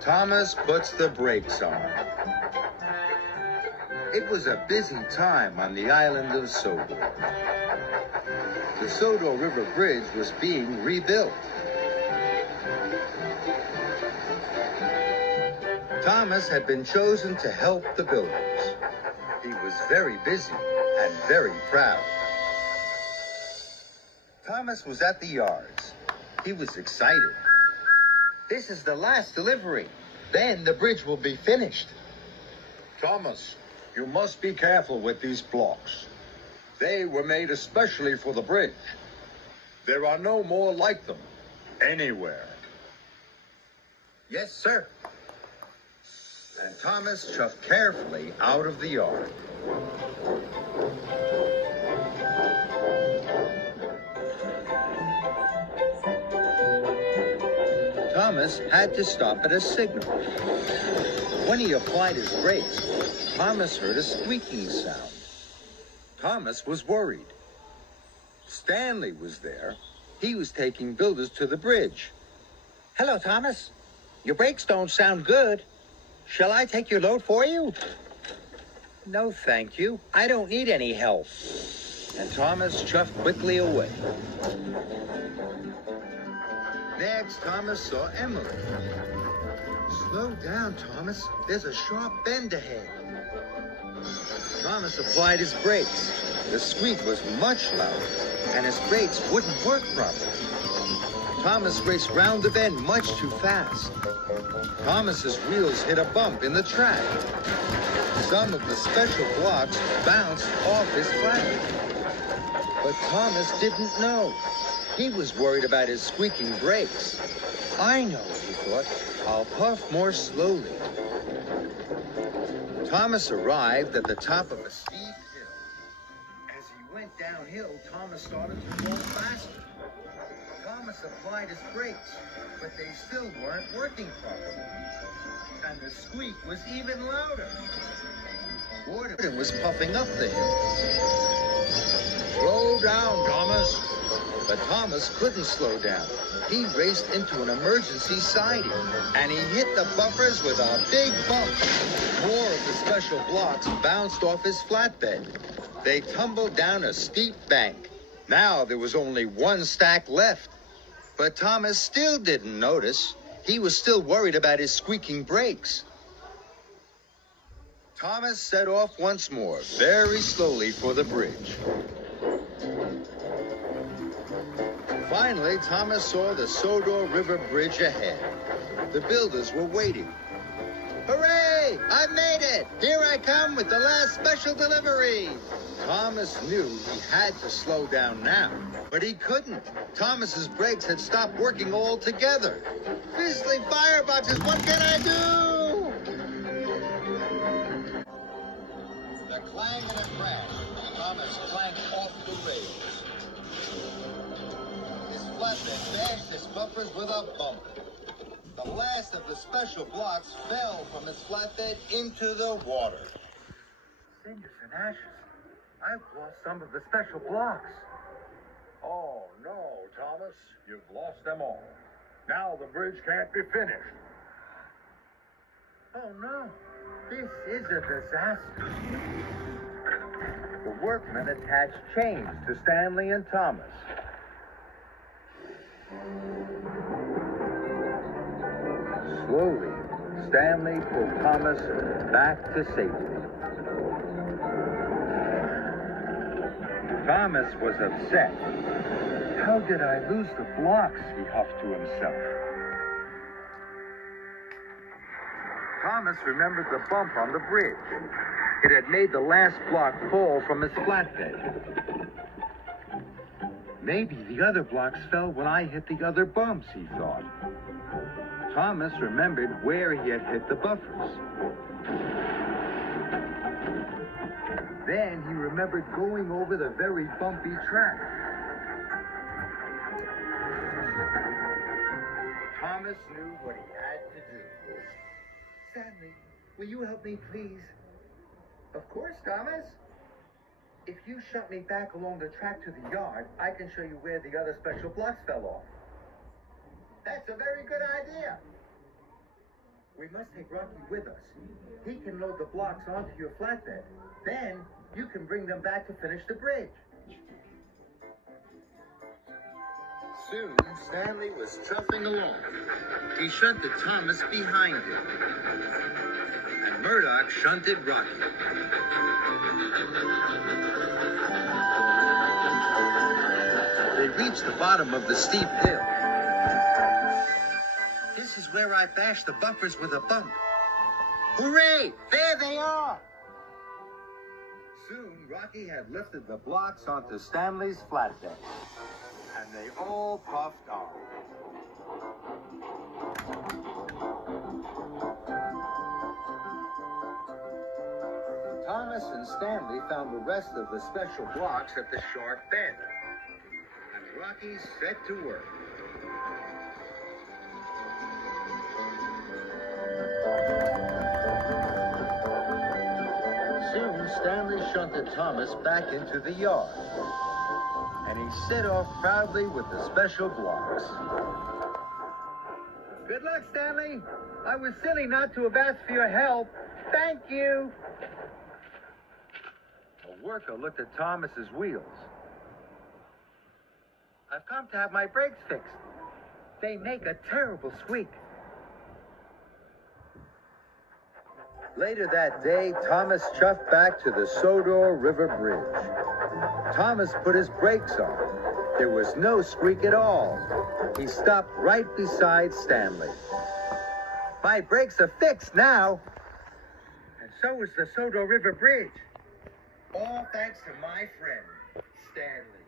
Thomas puts the brakes on. It was a busy time on the island of Sodor. The Sodor River Bridge was being rebuilt. Thomas had been chosen to help the builders. He was very busy and very proud. Thomas was at the yards. He was excited. This is the last delivery. Then the bridge will be finished. Thomas, you must be careful with these blocks. They were made especially for the bridge. There are no more like them anywhere. Yes, sir. And Thomas shoved carefully out of the yard. Thomas had to stop at a signal. When he applied his brakes, Thomas heard a squeaking sound. Thomas was worried. Stanley was there. He was taking builders to the bridge. Hello, Thomas. Your brakes don't sound good. Shall I take your load for you? No, thank you. I don't need any help. And Thomas chuffed quickly away. Next, Thomas saw Emily. Slow down, Thomas. There's a sharp bend ahead. Thomas applied his brakes. The squeak was much louder, and his brakes wouldn't work properly. Thomas raced round the bend much too fast. Thomas's wheels hit a bump in the track. Some of the special blocks bounced off his flatbed. But Thomas didn't know. He was worried about his squeaking brakes. I know, he thought. I'll puff more slowly. Thomas arrived at the top of a steep hill. As he went downhill, Thomas started to go faster. Thomas applied his brakes, but they still weren't working properly. And the squeak was even louder. Gordon was puffing up the hill. Slow down, Thomas. But Thomas couldn't slow down. He raced into an emergency siding, and he hit the buffers with a big bump. More of the special blocks bounced off his flatbed. They tumbled down a steep bank. Now there was only one stack left. But Thomas still didn't notice. He was still worried about his squeaking brakes. Thomas set off once more, very slowly for the bridge. Finally, Thomas saw the Sodor River Bridge ahead. The builders were waiting. Hooray! I made it! Here I come with the last special delivery! Thomas knew he had to slow down now, but he couldn't. Thomas's brakes had stopped working altogether. Fizzling fireboxes, what can I do? The clang and a crash. Thomas clanked off the rails. His flatbed bashed his bumpers with a bump. The last of the special blocks fell from his flatbed into the water. Cinders and ashes. I've lost some of the special blocks. Oh, no, Thomas. You've lost them all. Now the bridge can't be finished. Oh, no. This is a disaster. The workmen attached chains to Stanley and Thomas. Slowly, Stanley pulled Thomas back to safety. Thomas was upset. How did I lose the blocks, he huffed to himself. Thomas remembered the bump on the bridge. It had made the last block fall from his flatbed. Maybe the other blocks fell when I hit the other bumps, he thought. Thomas remembered where he had hit the buffers. Then he remembered going over the very bumpy track. Thomas knew what he had to do. Stanley, will you help me, please? Of course, Thomas. If you shut me back along the track to the yard, I can show you where the other special blocks fell off. That's a very good idea. We must take Rocky with us. He can load the blocks onto your flatbed. Then you can bring them back to finish the bridge. Soon, Stanley was chuffing along. He shunted Thomas behind him. And Murdoch shunted Rocky. They reached the bottom of the steep hill. This is where I bashed the bumpers with a bump. Hooray! There they are! Soon, Rocky had lifted the blocks onto Stanley's flatbed. And they all puffed on. Thomas and Stanley found the rest of the special blocks at the sharp bend. And Rocky set to work. Soon, Stanley shunted Thomas back into the yard. And he set off proudly with the special blocks. Good luck, Stanley. I was silly not to have asked for your help. Thank you. A worker looked at Thomas's wheels. I've come to have my brakes fixed. They make a terrible squeak. Later that day, Thomas chuffed back to the Sodor River Bridge. Thomas put his brakes on. There was no squeak at all. He stopped right beside Stanley. My brakes are fixed now. And so is the Sodor River Bridge. All thanks to my friend, Stanley.